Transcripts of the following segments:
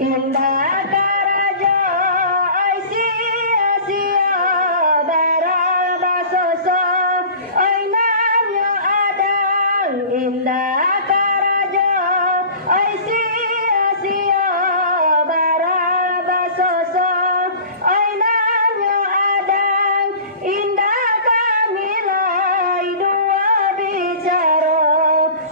Indah karajo oi sia-sia barabasoso oi nanyo adang indah karajo oi sia-sia barabasoso oi nanyo adang indah kamilai dua bicara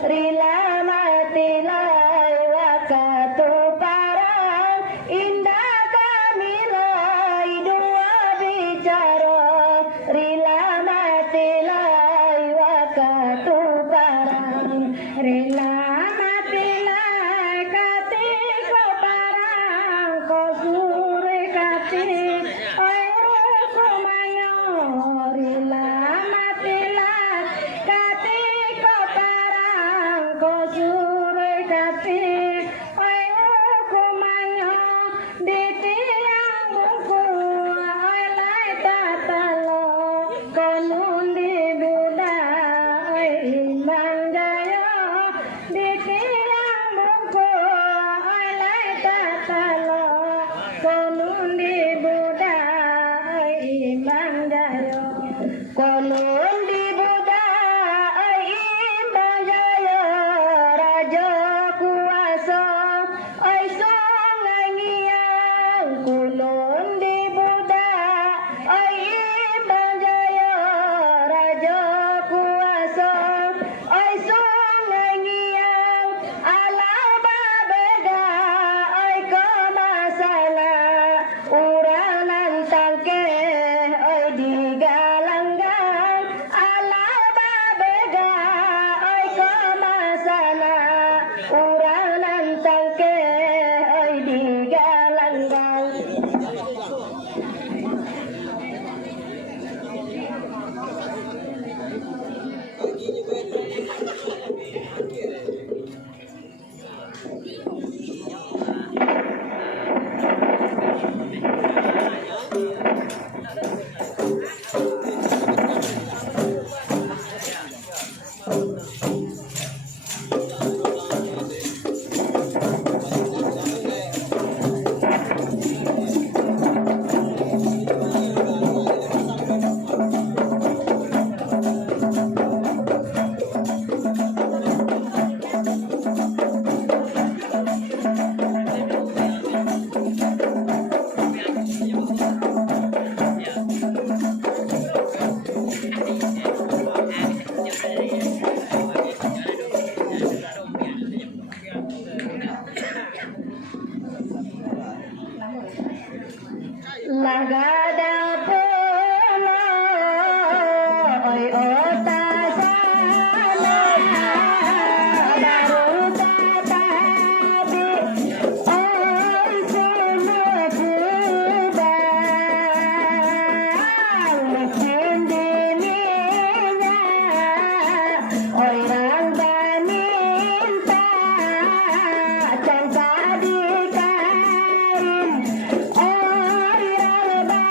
rila matilai wakatu parang indah kamilai dua bicara rila matilai wakatu parang rila matilai katiko parang ko sure katik ayo kumayo rila matilai katiko parang ko sure katik ayo kumayo di tiang buku ay lai tatalo konundi buda ay imang gayo di tiang buku ay lai tatalo konundi buda ay imang gayo konundi buda ay imang gayo raja kuasa ay sungai ngiyang kulon di buda ay imang jaya raja kuasa ay sungai ngiyang alaba beda ay kamasala uranan tangke ay digalanggang alaba beda ay kamasala uranan tangke ay digalanggang lagada puno oi ota sana baru tatabi oi puno kuda mesin dininya oi rangga minta cangka dikarin oi rangga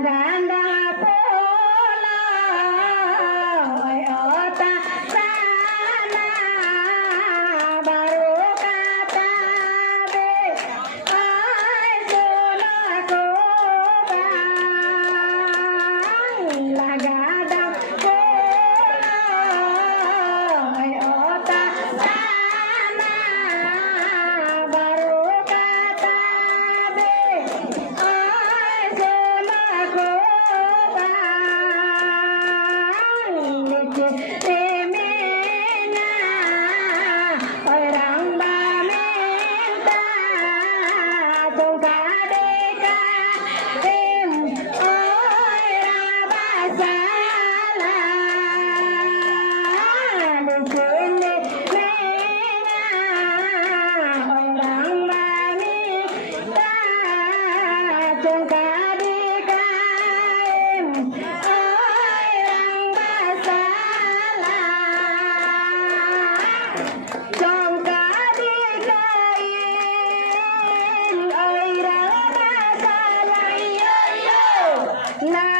ganda pola ota sana baru kata be ai sona ko la ganda pola ota sana baru kata be ai sona ko orang minta tungka deka em orang masalah di sini orang minta tungka deka em orang masalah trong cả đi cây ơi ra ba sa lay ơi là